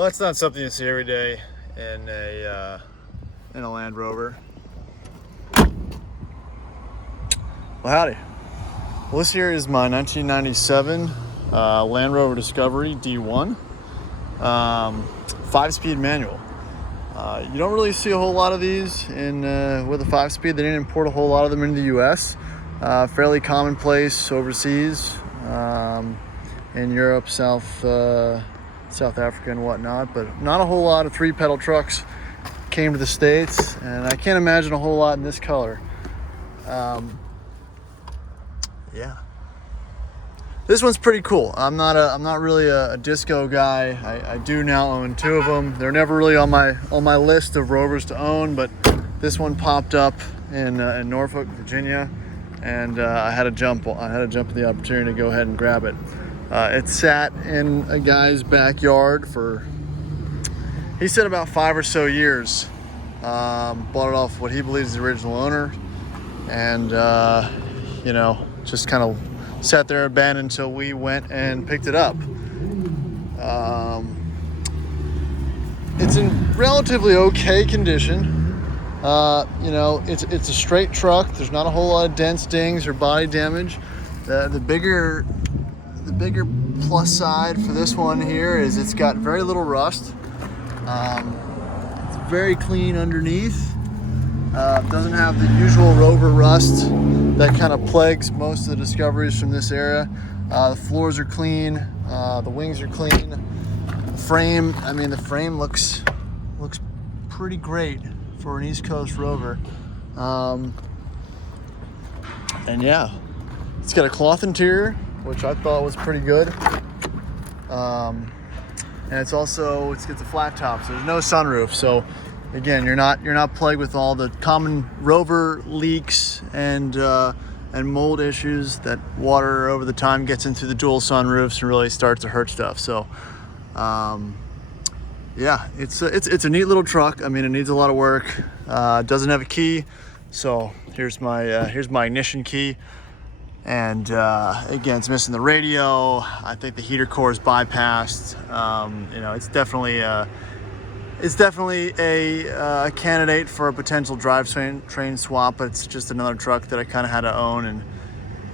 Well, that's not something you see every day in a Land Rover. Well, howdy. Well, this here is my 1997 Land Rover Discovery D1, 5-speed manual. You don't really see a whole lot of these in with a 5-speed. They didn't import a whole lot of them into the U.S. Fairly commonplace overseas, in Europe, South Africa and whatnot, but not a whole lot of 3-pedal trucks came to the States, and I can't imagine a whole lot in this color. Yeah, this one's pretty cool. I'm not really a disco guy. I do now own 2 of them. They're never really on my list of Rovers to own, but this one popped up in Norfolk, Virginia, and I had to jump at the opportunity to go ahead and grab it. It sat in a guy's backyard for, he said, about 5 or so years. Bought it off what he believes is the original owner, and just kind of sat there abandoned until we went and picked it up. It's in relatively okay condition. It's a straight truck. There's not a whole lot of dents, dings, or body damage. The bigger plus side for this one here is it's got very little rust. It's very clean underneath. Doesn't have the usual Rover rust that kind of plagues most of the Discoveries from this era. The floors are clean. The wings are clean. The frame looks pretty great for an East Coast Rover. And yeah, it's got a cloth interior, which I thought was pretty good. And it's got the flat top, so there's no sunroof. So again, you're not plagued with all the common Rover leaks and mold issues that water over the time gets into the dual sunroofs and really starts to hurt stuff. So yeah, it's a neat little truck. I mean, it needs a lot of work. It doesn't have a key, so here's my ignition key. And again, it's missing the radio. I think the heater core is bypassed. It's definitely a candidate for a potential drivetrain swap, but it's just another truck that I kind of had to own, and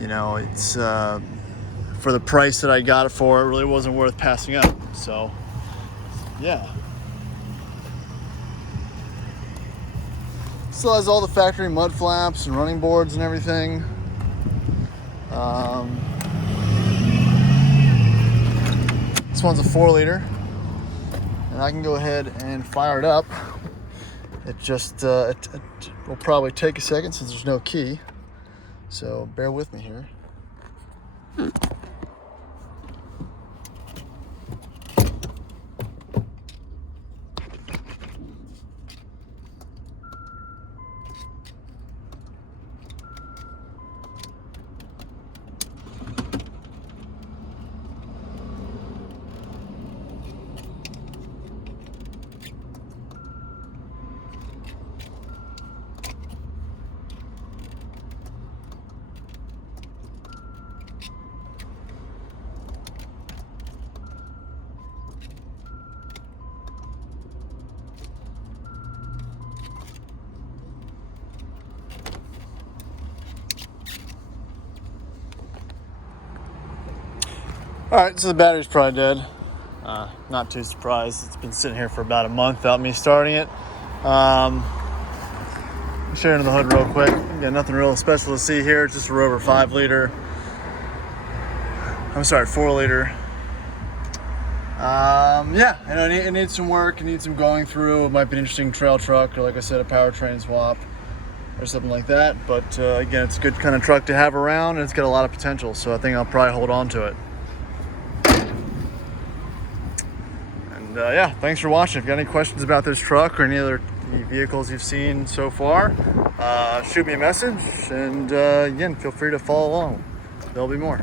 it's for the price that I got it for, it really wasn't worth passing up. So yeah, still has all the factory mud flaps and running boards and everything. This one's a 4-liter, and I can go ahead and fire it up. It just it will probably take a second since there's no key, so bear with me here. All right, so the battery's probably dead. Not too surprised. It's been sitting here for about a month without me starting it. Sharing the hood real quick. Got nothing real special to see here. It's just a Rover 4-liter. It needs some work. It needs some going through. It might be an interesting trail truck, or like I said, a powertrain swap or something like that. But again, it's a good kind of truck to have around, and it's got a lot of potential. So I think I'll probably hold on to it. Thanks for watching. If you got any questions about this truck or any other vehicles you've seen so far, shoot me a message, and again, feel free to follow along. There'll be more.